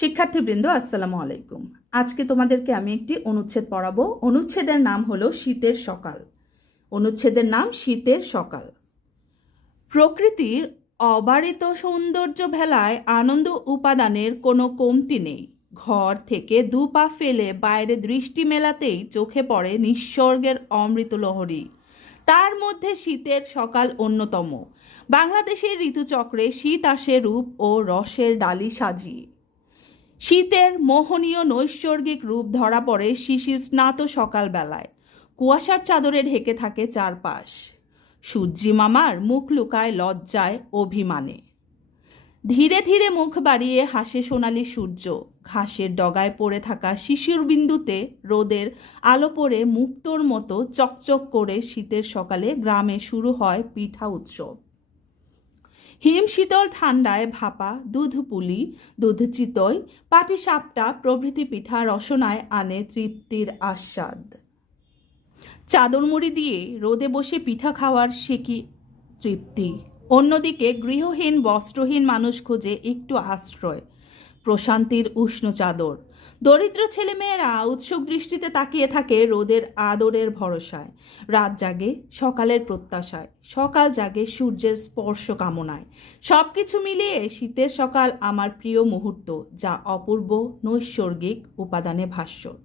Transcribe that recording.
শিক্ষার্থীবৃন্দ, আসসালামু আলাইকুম। আজকে তোমাদেরকে আমি একটি অনুচ্ছেদ পড়াবো। অনুচ্ছেদের নাম হলো শীতের সকাল। অনুচ্ছেদের নাম শীতের সকাল। প্রকৃতির অবারিত সৌন্দর্য ভেলায় আনন্দ উপাদানের কোনো কমতি নেই। ঘর থেকে দু পা ফেলে বাইরে দৃষ্টি মেলাতেই চোখে পড়ে নিঃস্বর্গের অমৃত লহরী। তার মধ্যে শীতের সকাল অন্যতম। বাংলাদেশের ঋতুচক্রে শীত আসে রূপ ও রসের ডালি সাজিয়ে। শীতের মোহনীয় নৈসর্গিক রূপ ধরা পড়ে শিশির স্নাত সকালবেলায়। কুয়াশার চাদরে ঢেকে থাকে চারপাশ। সূর্যি মামার মুখ লুকায় লজ্জায়, অভিমানে। ধীরে ধীরে মুখ বাড়িয়ে হাসে সোনালি সূর্য। ঘাসের ডগায় পড়ে থাকা শিশির বিন্দুতে রোদের আলো পড়ে মুক্তোর মতো চকচক করে শীতের সকালে গ্রামে শুরু হয় পিঠা উৎসব। হিম শীতল ঠান্ডায় ভাপা দুধ পুলি, দুধ চিতই, পাটিসাপটা প্রভৃতি পিঠা রসনায় আনে তৃপ্তির আস্বাদ। চাদর মুড়ি দিয়ে রোদে বসে পিঠা খাওয়ার সে কি তৃপ্তি! অন্যদিকে গৃহহীন বস্ত্রহীন মানুষ খোঁজে একটু আশ্রয়, প্রশান্তির উষ্ণ চাদর। দরিদ্র ছেলেমেয়েরা উৎসুক দৃষ্টিতে তাকিয়ে থাকে রোদের আদরের ভরসায়। রাত জাগে সকালের প্রত্যাশায়, সকাল জাগে সূর্যের স্পর্শ কামনায়। সব কিছু মিলিয়ে শীতের সকাল আমার প্রিয় মুহূর্ত, যা অপূর্ব নৈসর্গিক উপাদানে ভাস্বর।